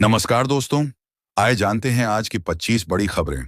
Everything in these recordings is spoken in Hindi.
नमस्कार दोस्तों, आइए जानते हैं आज की 25 बड़ी खबरें।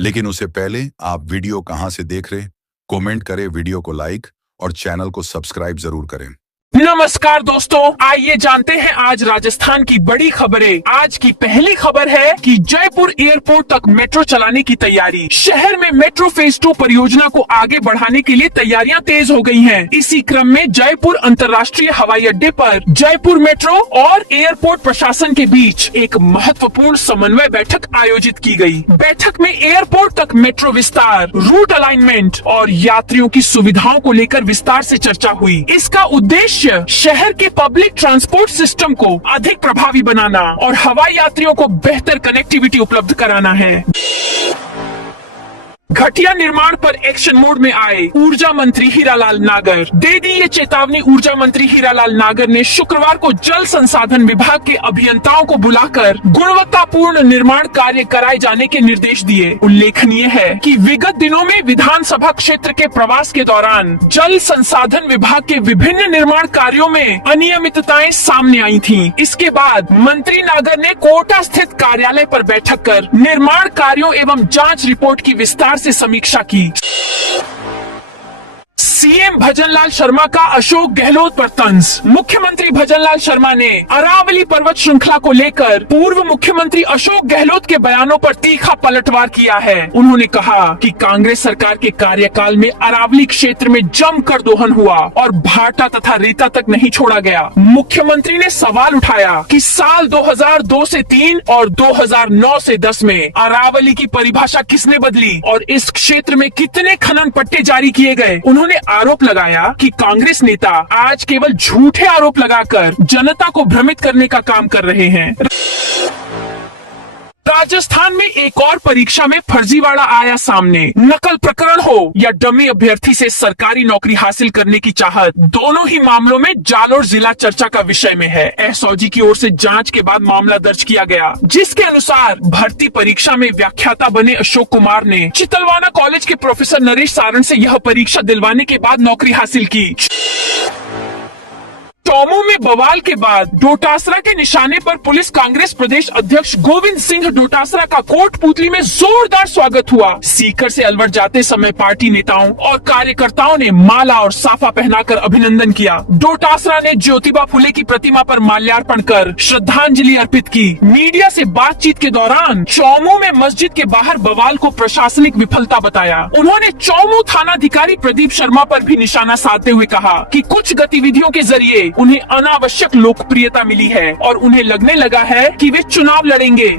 लेकिन उससे पहले आप वीडियो कहां से देख रहे, कमेंट करें, वीडियो को लाइक और चैनल को सब्सक्राइब जरूर करें। नमस्कार दोस्तों, आइए जानते हैं आज राजस्थान की बड़ी खबरें। आज की पहली खबर है कि जयपुर एयरपोर्ट तक मेट्रो चलाने की तैयारी। शहर में मेट्रो फेज 2 परियोजना को आगे बढ़ाने के लिए तैयारियां तेज हो गई हैं। इसी क्रम में जयपुर अंतर्राष्ट्रीय हवाई अड्डे पर जयपुर मेट्रो और एयरपोर्ट प्रशासन के बीच एक महत्वपूर्ण समन्वय बैठक आयोजित की गई। बैठक में एयरपोर्ट तक मेट्रो विस्तार, रूट अलाइनमेंट और यात्रियों की सुविधाओं को लेकर विस्तार से चर्चा हुई। इसका उद्देश्य शहर के पब्लिक ट्रांसपोर्ट सिस्टम को अधिक प्रभावी बनाना और हवाई यात्रियों को बेहतर कनेक्टिविटी उपलब्ध कराना है। घटिया निर्माण पर एक्शन मोड में आए ऊर्जा मंत्री हीरालाल नागर। दे दी ये चेतावनी ऊर्जा मंत्री हीरालाल नागर ने शुक्रवार को जल संसाधन विभाग के अभियंताओं को बुलाकर गुणवत्तापूर्ण निर्माण कार्य कराए जाने के निर्देश दिए। उल्लेखनीय है कि विगत दिनों में विधानसभा क्षेत्र के प्रवास के दौरान जल संसाधन विभाग के विभिन्न निर्माण कार्यों में अनियमितताएं सामने आई थीं। इसके बाद मंत्री नागर ने कोटा स्थित कार्यालय पर बैठक कर निर्माण कार्यों एवं जाँच रिपोर्ट की विस्तार से समीक्षा की। सीएम भजनलाल शर्मा का अशोक गहलोत पर तंज। मुख्यमंत्री भजनलाल शर्मा ने अरावली पर्वत श्रृंखला को लेकर पूर्व मुख्यमंत्री अशोक गहलोत के बयानों पर तीखा पलटवार किया है। उन्होंने कहा कि कांग्रेस सरकार के कार्यकाल में अरावली क्षेत्र में जमकर दोहन हुआ और भाटा तथा रेता तक नहीं छोड़ा गया। मुख्यमंत्री ने सवाल उठाया कि साल 2002 से 3 और 2009 से 10 में अरावली की परिभाषा किसने बदली और इस क्षेत्र में कितने खनन पट्टे जारी किए गए। उन्होंने आरोप लगाया कि कांग्रेस नेता आज केवल झूठे आरोप लगाकर जनता को भ्रमित करने का काम कर रहे हैं। राजस्थान में एक और परीक्षा में फर्जीवाड़ा आया सामने। नकल प्रकरण हो या डमी अभ्यर्थी से सरकारी नौकरी हासिल करने की चाहत, दोनों ही मामलों में जालोर जिला चर्चा का विषय में है। एसओजी की ओर से जांच के बाद मामला दर्ज किया गया, जिसके अनुसार भर्ती परीक्षा में व्याख्याता बने अशोक कुमार ने चितलवाना कॉलेज के प्रोफेसर नरेश सारण से यह परीक्षा दिलवाने के बाद नौकरी हासिल की। टोमू में बवाल के बाद डोटासरा के निशाने पर पुलिस कांग्रेस प्रदेश अध्यक्ष गोविंद सिंह डोटासरा का कोटपुतली में जोरदार स्वागत हुआ। सीकर से अलवर जाते समय पार्टी नेताओं और कार्यकर्ताओं ने माला और साफा पहनाकर अभिनंदन किया। डोटासरा ने ज्योतिबा फुले की प्रतिमा पर माल्यार्पण कर श्रद्धांजलि अर्पित की। मीडिया से बातचीत के दौरान चौमू में मस्जिद के बाहर बवाल को प्रशासनिक विफलता बताया। उन्होंने चौमू थानाधिकारी प्रदीप शर्मा पर भी निशाना साधते हुए कहा कि कुछ गतिविधियों के जरिए उन्हें अनावश्यक लोकप्रियता मिली है और उन्हें लगने लगा है कि वे चुनाव लड़ेंगे।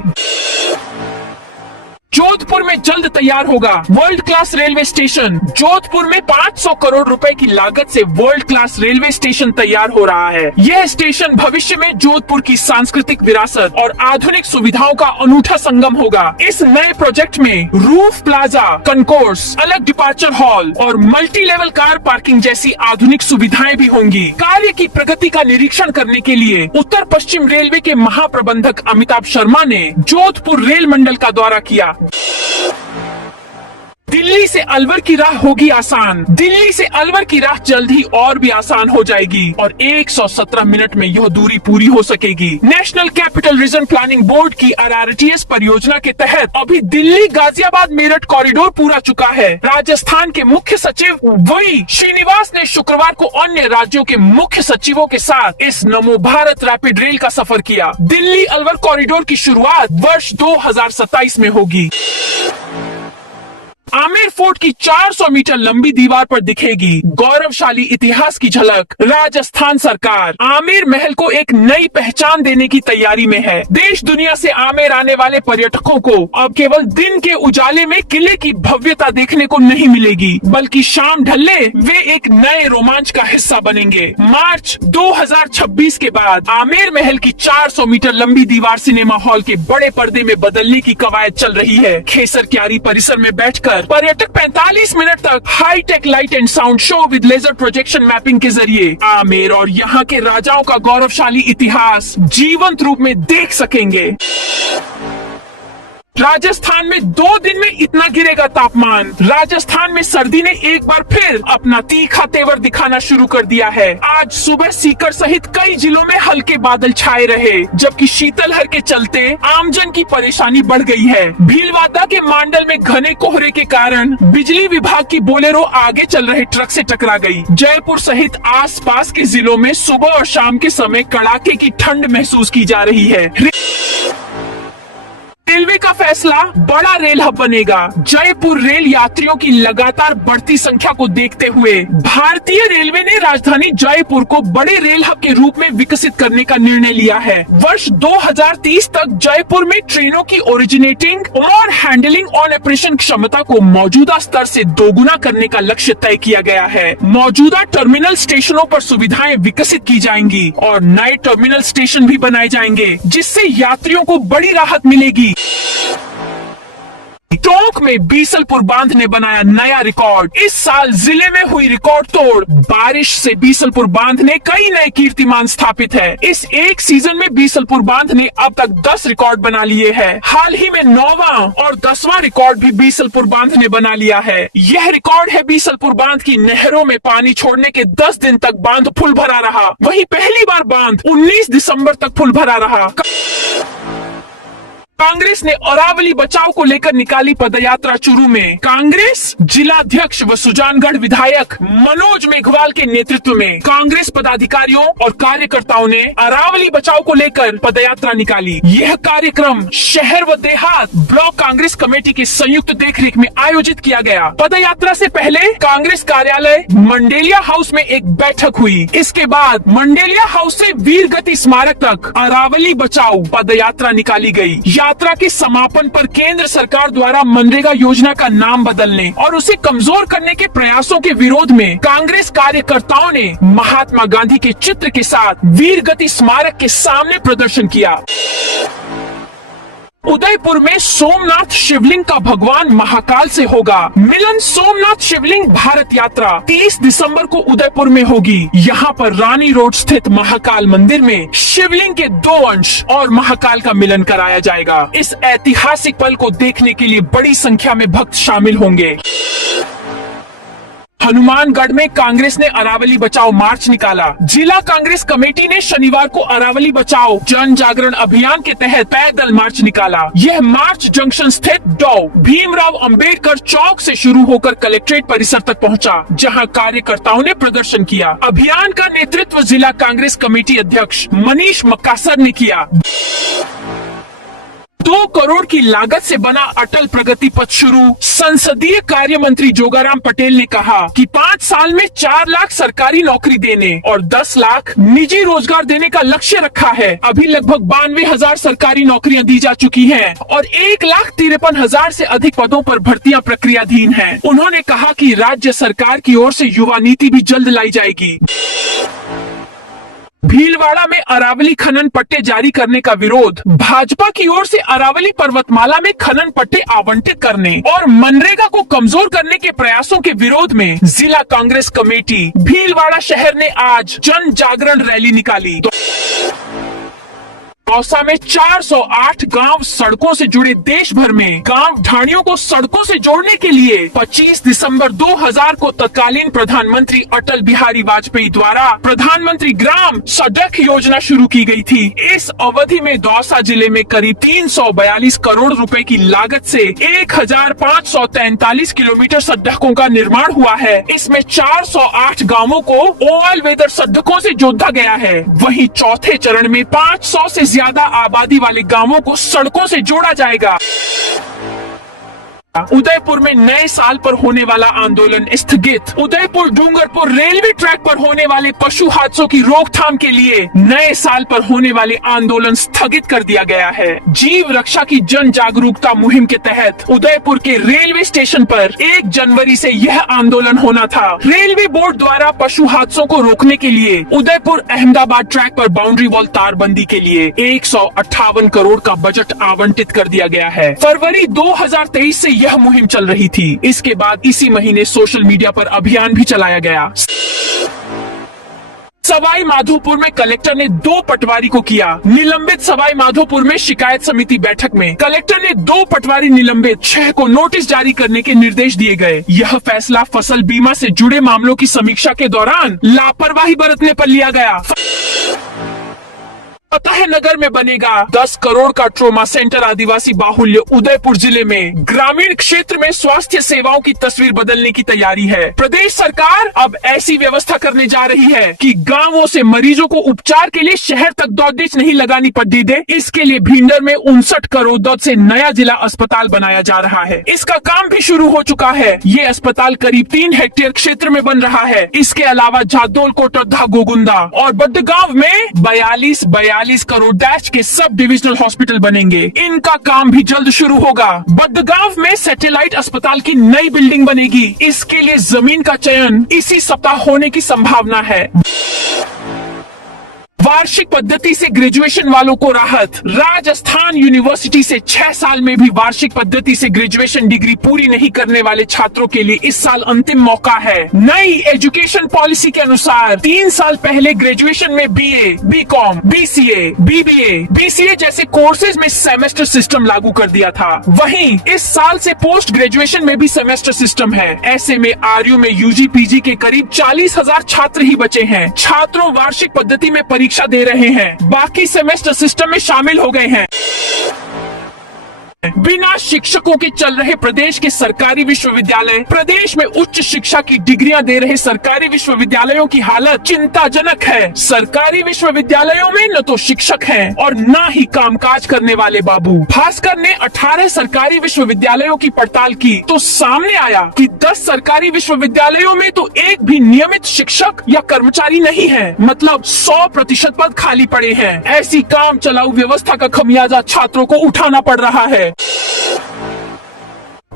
जोधपुर में जल्द तैयार होगा world class railway station. Jodhpur में 500 करोड़ रुपए की लागत से वर्ल्ड क्लास रेलवे स्टेशन तैयार हो रहा है। यह स्टेशन भविष्य में जोधपुर की सांस्कृतिक विरासत और आधुनिक सुविधाओं का अनूठा संगम होगा। इस नए प्रोजेक्ट में रूफ प्लाजा, कंकोर्स, अलग डिपार्चर हॉल और मल्टी लेवल कार पार्किंग जैसी आधुनिक सुविधाएं भी होंगी। कार्य की प्रगति का निरीक्षण करने के लिए उत्तर पश्चिम रेलवे के महाप्रबंधक अमिताभ शर्मा ने जोधपुर रेल मंडल का दौरा किया। दिल्ली से अलवर की राह होगी आसान। दिल्ली से अलवर की राह जल्द ही और भी आसान हो जाएगी और 117 मिनट में यह दूरी पूरी हो सकेगी। National capital region planning board की RRTS परियोजना के तहत अभी दिल्ली गाजियाबाद मेरठ कॉरिडोर पूरा चुका है। राजस्थान के मुख्य सचिव वही श्रीनिवास ने शुक्रवार को अन्य राज्यों के मुख्य सचिवों के साथ इस नमो भारत रैपिड रेल का सफर किया। दिल्ली अलवर कॉरिडोर की शुरुआत वर्ष 2027 में होगी। आमेर फोर्ट की 400 मीटर लंबी दीवार पर दिखेगी गौरवशाली इतिहास की झलक। राजस्थान सरकार आमेर महल को एक नई पहचान देने की तैयारी में है। देश दुनिया से आमेर आने वाले पर्यटकों को अब केवल दिन के उजाले में किले की भव्यता देखने को नहीं मिलेगी, बल्कि शाम ढलने वे एक नए रोमांच का हिस्सा बनेंगे। मार्च 2026 के बाद आमेर महल की 400 मीटर लंबी दीवार सिनेमा हॉल के बड़े पर्दे में बदलने की कवायद चल रही है। खेसर क्यारी परिसर में बैठकर पर्यटक 45 मिनट तक hi-tech light and sound show with laser projection mapping के जरिए आमेर और यहाँ के राजाओं का गौरवशाली इतिहास जीवंत रूप में देख सकेंगे। राजस्थान में 2 दिन में इतना गिरेगा तापमान। राजस्थान में सर्दी ने एक बार फिर अपना तीखा तेवर दिखाना शुरू कर दिया है। आज सुबह सीकर सहित कई जिलों में हल्के बादल छाए रहे, जबकि शीतलहर के चलते आमजन की परेशानी बढ़ गई है। भीलवाड़ा के मांडल में घने कोहरे के कारण बिजली विभाग की बोलेरो आगे चल रहे ट्रक से टकरा गई। जयपुर सहित आसपास के जिलों में सुबह और शाम के समय कड़ाके की ठंड महसूस की जा रही है। रेलवे का फैसला, बड़ा रेल हब बनेगा। जयपुर रेल यात्रियों की लगातार बढ़ती संख्या को देखते हुए भारतीय रेलवे ने राजधानी जयपुर को बड़े रेल हब के रूप में विकसित करने का निर्णय लिया है। वर्ष 2030 तक जयपुर में ट्रेनों की ओरिजिनेटिंग और हैंडलिंग ऑन ऑपरेशन क्षमता को मौजूदा स्तर से दोगुना करने का लक्ष्य तय किया गया है। मौजूदा टर्मिनल स्टेशनों पर सुविधाएं विकसित की जाएंगी और नए टर्मिनल स्टेशन भी बनाए जाएंगे, जिससे यात्रियों को बड़ी राहत मिलेगी। टोंक में बीसलपुर बांध ने बनाया नया रिकॉर्ड। इस साल जिले में हुई रिकॉर्ड तोड़ बारिश से बीसलपुर बांध ने कई नए कीर्तिमान स्थापित है। इस एक सीजन में बीसलपुर बांध ने अब तक 10 रिकॉर्ड बना लिए हैं। हाल ही में 9वां और 10वां रिकॉर्ड भी बीसलपुर बांध ने बना लिया है। यह रिकॉर्ड है बीसलपुर बांध की नहरों में पानी छोड़ने के 10 दिन तक बांध फुल भरा रहा। वहीं पहली बार बांध 19 दिसंबर तक फुल भरा रहा। कांग्रेस ने अरावली बचाव को लेकर निकाली पदयात्रा चुरू में। कांग्रेस जिलाध्यक्ष व सुजानगढ़ विधायक मनोज मेघवाल के नेतृत्व में कांग्रेस पदाधिकारियों और कार्यकर्ताओं ने अरावली बचाव को लेकर पदयात्रा निकाली। यह कार्यक्रम शहर व देहात ब्लॉक कांग्रेस कमेटी की संयुक्त देखरेख में आयोजित किया गया। पदयात्रा से पहले कांग्रेस कार्यालय मंडेलिया हाउस में एक बैठक हुई। इसके बाद मंडेलिया हाउस से वीर गति स्मारक तक अरावली बचाओ पदयात्रा निकाली गई। यात्रा के समापन पर केंद्र सरकार द्वारा मनरेगा योजना का नाम बदलने और उसे कमजोर करने के प्रयासों के विरोध में कांग्रेस कार्यकर्ताओं ने महात्मा गांधी के चित्र के साथ वीर गति स्मारक के सामने प्रदर्शन किया। उदयपुर में सोमनाथ शिवलिंग का भगवान महाकाल से होगा मिलन। सोमनाथ शिवलिंग भारत यात्रा 30 दिसंबर को उदयपुर में होगी। यहाँ पर रानी रोड स्थित महाकाल मंदिर में शिवलिंग के 2 अंश और महाकाल का मिलन कराया जाएगा। इस ऐतिहासिक पल को देखने के लिए बड़ी संख्या में भक्त शामिल होंगे। हनुमानगढ़ में कांग्रेस ने अरावली बचाओ मार्च निकाला। जिला कांग्रेस कमेटी ने शनिवार को अरावली बचाओ जन जागरण अभियान के तहत पैदल मार्च निकाला। यह मार्च जंक्शन स्थित डॉ भीमराव अंबेडकर चौक से शुरू होकर कलेक्ट्रेट परिसर तक पहुंचा, जहां कार्यकर्ताओं ने प्रदर्शन किया। अभियान का नेतृत्व जिला कांग्रेस कमेटी अध्यक्ष मनीष मक्कासर ने किया। 2 करोड़ की लागत से बना अटल प्रगति पथ शुरू। संसदीय कार्य मंत्री जोगाराम पटेल ने कहा कि 5 साल में 4 लाख सरकारी नौकरी देने और 10 लाख निजी रोजगार देने का लक्ष्य रखा है। अभी लगभग 92,000 सरकारी नौकरियां दी जा चुकी हैं और 1,53,000 से अधिक पदों पर भर्तियां प्रक्रियाधीन हैं। उन्होंने कहा कि राज्य सरकार की ओर से युवा नीति भी जल्द लाई जाएगी। भीलवाड़ा में अरावली खनन पट्टे जारी करने का विरोध। भाजपा की ओर से अरावली पर्वतमाला में खनन पट्टे आवंटित करने और मनरेगा को कमजोर करने के प्रयासों के विरोध में जिला कांग्रेस कमेटी भीलवाड़ा शहर ने आज जन जागरण रैली निकाली। दौसा में 408 गांव सड़कों से जुड़े। देश भर में गांव ढाणियों को सड़कों से जोड़ने के लिए 25 दिसंबर 2000 को तत्कालीन प्रधानमंत्री अटल बिहारी वाजपेयी द्वारा प्रधानमंत्री ग्राम सड़क योजना शुरू की गई थी। इस अवधि में दौसा जिले में करीब 342 करोड़ रुपए की लागत से 1543 किलोमीटर सड़कों का निर्माण हुआ है। इसमें 408 गाँवों को ऑल वेदर सड़कों से जोड़ा गया है। वहीं चौथे चरण में 500 से ज्यादा आबादी वाले गांवों को सड़कों से जोड़ा जाएगा। उदयपुर में नए साल पर होने वाला आंदोलन स्थगित। उदयपुर डूंगरपुर रेलवे ट्रैक पर होने वाले पशु हादसों की रोकथाम के लिए नए साल पर होने वाले आंदोलन स्थगित कर दिया गया है। जीव रक्षा की जन जागरूकता मुहिम के तहत उदयपुर के रेलवे स्टेशन पर 1 जनवरी से यह आंदोलन होना था। रेलवे बोर्ड द्वारा पशु हादसों को रोकने के लिए उदयपुर अहमदाबाद ट्रैक पर बाउंड्री वॉल तारबंदी के लिए 158 करोड़ का बजट आवंटित कर दिया गया है। फरवरी 2023 से यह मुहिम चल रही थी। इसके बाद इसी महीने सोशल मीडिया पर अभियान भी चलाया गया। सवाई माधोपुर में कलेक्टर ने 2 पटवारी को किया निलंबित। सवाई माधोपुर में शिकायत समिति बैठक में कलेक्टर ने 2 पटवारी निलंबित, 6 को नोटिस जारी करने के निर्देश दिए गए। यह फैसला फसल बीमा से जुड़े मामलों की समीक्षा के दौरान लापरवाही बरतने पर लिया गया। फतेह नगर में बनेगा 10 करोड़ का ट्रोमा सेंटर। आदिवासी बाहुल्य उदयपुर जिले में ग्रामीण क्षेत्र में स्वास्थ्य सेवाओं की तस्वीर बदलने की तैयारी है। प्रदेश सरकार अब ऐसी व्यवस्था करने जा रही है कि गांवों से मरीजों को उपचार के लिए शहर तक दौड़दौड़ नहीं लगानी पड़ती दे। इसके लिए भिंडर में 59 करोड़ से नया जिला अस्पताल बनाया जा रहा है। इसका काम भी शुरू हो चुका है। ये अस्पताल करीब 3 हेक्टेयर क्षेत्र में बन रहा है। इसके अलावा जादौल, कोटरधा, गोगुंदा और बड़गांव में 42 करोड़ डैश के सब डिविजनल हॉस्पिटल बनेंगे। इनका काम भी जल्द शुरू होगा। बड़गांव में सैटेलाइट अस्पताल की नई बिल्डिंग बनेगी। इसके लिए जमीन का चयन इसी सप्ताह होने की संभावना है। वार्षिक पद्धति से ग्रेजुएशन वालों को राहत। राजस्थान यूनिवर्सिटी से 6 साल में भी वार्षिक पद्धति से ग्रेजुएशन डिग्री पूरी नहीं करने वाले छात्रों के लिए इस साल अंतिम मौका है। नई एजुकेशन पॉलिसी के अनुसार 3 साल पहले ग्रेजुएशन में BA, BCom, BCA, BBA, BCA जैसे कोर्सेज में सेमेस्टर सिस्टम लागू कर दिया था। वहीं इस साल से पोस्ट ग्रेजुएशन में भी सेमेस्टर सिस्टम है। ऐसे में आरयू में यूजी, पीजी के करीब 40,000 छात्र ही बचे हैं। छात्रों वार्षिक पद्धति में परीक्षा दे रहे हैं, बाकी सेमेस्टर सिस्टम में शामिल हो गए हैं। बिना शिक्षकों के चल रहे प्रदेश के सरकारी विश्वविद्यालय। प्रदेश में उच्च शिक्षा की डिग्रियां दे रहे सरकारी विश्वविद्यालयों की हालत चिंताजनक है। सरकारी विश्वविद्यालयों में न तो शिक्षक हैं और न ही कामकाज करने वाले बाबू। भास्कर ने 18 सरकारी विश्वविद्यालयों की पड़ताल की तो सामने आया कि 10 सरकारी विश्वविद्यालयों में तो एक भी नियमित शिक्षक या कर्मचारी नहीं है। मतलब 100% पद खाली पड़े हैं। ऐसी काम चलाऊ व्यवस्था का खमियाजा छात्रों को उठाना पड़ रहा है।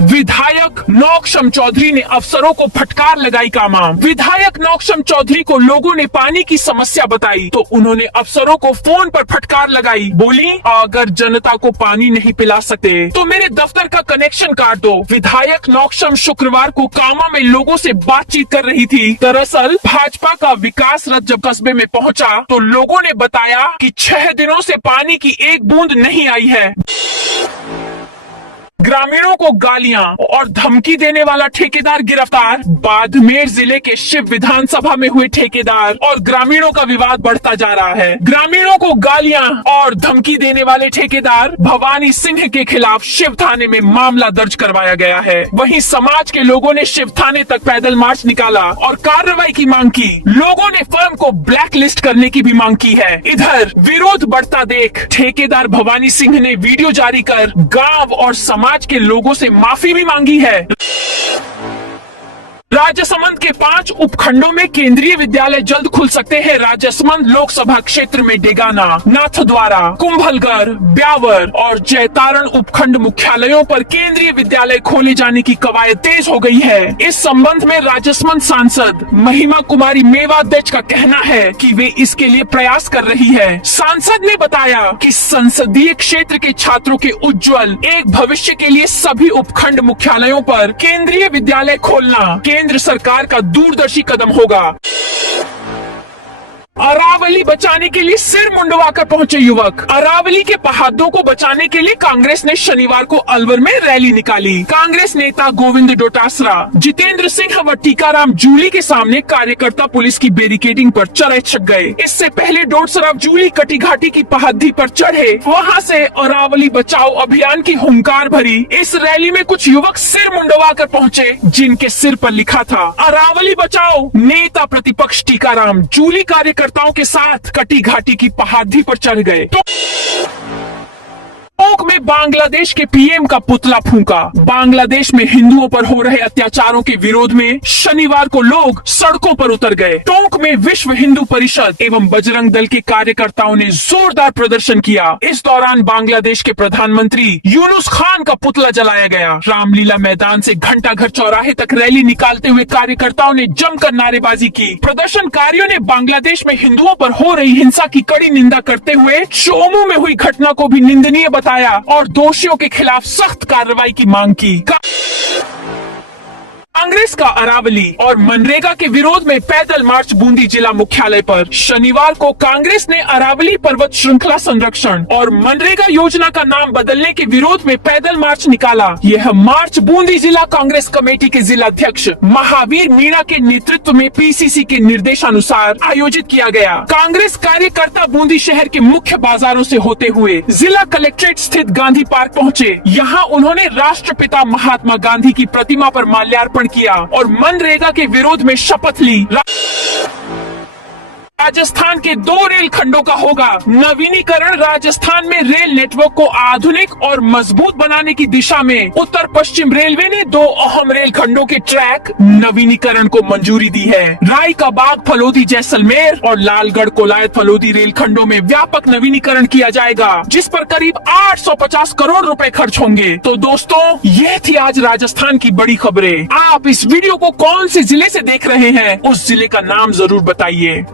विधायक नौक्षम चौधरी ने अफसरों को फटकार लगाई कामा। विधायक नौक्षम चौधरी को लोगों ने पानी की समस्या बताई तो उन्होंने अफसरों को फोन पर फटकार लगाई। बोली, अगर जनता को पानी नहीं पिला सकते तो मेरे दफ्तर का कनेक्शन काट दो। विधायक नौक्षम शुक्रवार को कामा में लोगों से बातचीत कर रही थी। दरअसल भाजपा का विकास रथ जब कस्बे में पहुंचा तो लोगों ने बताया कि 6 दिनों से पानी की एक बूंद नहीं आई है। ग्रामीणों को गालियां और धमकी देने वाला ठेकेदार गिरफ्तार। बाड़मेर जिले के शिव विधानसभा में हुए ठेकेदार और ग्रामीणों का विवाद बढ़ता जा रहा है। ग्रामीणों को गालियां और धमकी देने वाले ठेकेदार भवानी सिंह के खिलाफ शिव थाने में मामला दर्ज करवाया गया है। वहीं समाज के लोगों ने शिव थाने तक पैदल मार्च निकाला और कार्रवाई की मांग की। लोगों ने फर्म को ब्लैक लिस्ट करने की भी मांग की है। इधर विरोध बढ़ता देख ठेकेदार भवानी सिंह ने वीडियो जारी कर गांव और समाज के लोगों से माफी भी मांगी है। राजसमंद के 5 उपखंडों में केंद्रीय विद्यालय जल्द खुल सकते हैं। राजसमंद लोकसभा क्षेत्र में डेगाना, नाथद्वारा, कुंभलगढ़, ब्यावर और जैतारण उपखंड मुख्यालयों पर केंद्रीय विद्यालय खोले जाने की कवायद तेज हो गई है। इस संबंध में राजसमंद सांसद महिमा कुमारी मेवाध्यक्ष का कहना है कि वे इसके लिए प्रयास कर रही है। सांसद ने बताया कि संसदीय क्षेत्र के छात्रों के उज्जवल एक भविष्य के लिए सभी उपखंड मुख्यालयों पर केंद्रीय विद्यालय खोलना केंद्र सरकार का दूरदर्शी कदम होगा। अरावली बचाने के लिए सिर मुंडवाकर पहुंचे युवक। अरावली के पहाड़ों को बचाने के लिए कांग्रेस ने शनिवार को अलवर में रैली निकाली। कांग्रेस नेता गोविंद डोटासरा, जितेंद्र सिंह व टीकाराम जूली के सामने कार्यकर्ता पुलिस की बैरिकेडिंग पर चढ़े छक गए। इससे पहले डोटासरा जूली कटी घाटी की पहाड़ी पर चढ़े। वहां से अरावली बचाओ अभियान की हुंकार भरी। इस रैली में कुछ युवक सिर मुंडवाकर पहुंचे जिनके सिर पर लिखा था अरावली बचाओ। नेता प्रतिपक्ष टीकाराम जूली कार्यकर्ताओं के साथ कटी घाटी की पहाड़ी पर चढ़ गए। टोंक में बांग्लादेश के पीएम का पुतला फूंका। बांग्लादेश में हिंदुओं पर हो रहे अत्याचारों के विरोध में शनिवार को लोग सड़कों पर उतर गए। टोंक में विश्व हिंदू परिषद एवं बजरंग दल के कार्यकर्ताओं ने जोरदार प्रदर्शन किया। इस दौरान बांग्लादेश के प्रधानमंत्री यूनुस खान का पुतला जलाया गया। रामलीला मैदान से घंटाघर चौराहे तक रैली निकालते हुए कार्यकर्ताओं ने जमकर नारेबाजी की। प्रदर्शनकारियों ने बांग्लादेश में हिंदुओं पर हो रही हिंसा की कड़ी निंदा करते हुए चोमू में हुई घटना को भी निंदनीय बताया और दोषियों के खिलाफ सख्त कार्रवाई की मांग की। कांग्रेस का अरावली और मनरेगा के विरोध में पैदल मार्च बूंदी जिला मुख्यालय पर। शनिवार को कांग्रेस ने अरावली पर्वत श्रृंखला संरक्षण और मनरेगा योजना का नाम बदलने के विरोध में पैदल मार्च निकाला। यह मार्च बूंदी जिला कांग्रेस कमेटी के जिला अध्यक्ष महावीर मीणा के नेतृत्व में पीसीसी के निर्देशानुसार आयोजित किया गया। कांग्रेस कार्यकर्ता बूंदी शहर के मुख्य बाजारों से होते हुए जिला कलेक्ट्रेट स्थित गांधी पार्क पहुंचे। यहाँ उन्होंने राष्ट्रपिता महात्मा गांधी की प्रतिमा पर माल्यार्पण किया और मनरेगा के विरोध में शपथ ली। राजस्थान के 2 रेल खंडों का होगा नवीनीकरण। राजस्थान में रेल नेटवर्क को आधुनिक और मजबूत बनाने की दिशा में उत्तर पश्चिम रेलवे ने 2 अहम रेल खंडों के ट्रैक नवीनीकरण को मंजूरी दी है। राय का बाग फलोदी जैसलमेर और लालगढ़ कोलायत फलोदी रेल खंडों में व्यापक नवीनीकरण किया जाएगा, जिस पर करीब 850 करोड़ रुपए खर्च होंगे। तो दोस्तों, यह थी आज राजस्थान की बड़ी खबरें। आप इस वीडियो को कौन से जिले से देख रहे हैं, उस जिले का नाम जरूर बताइए।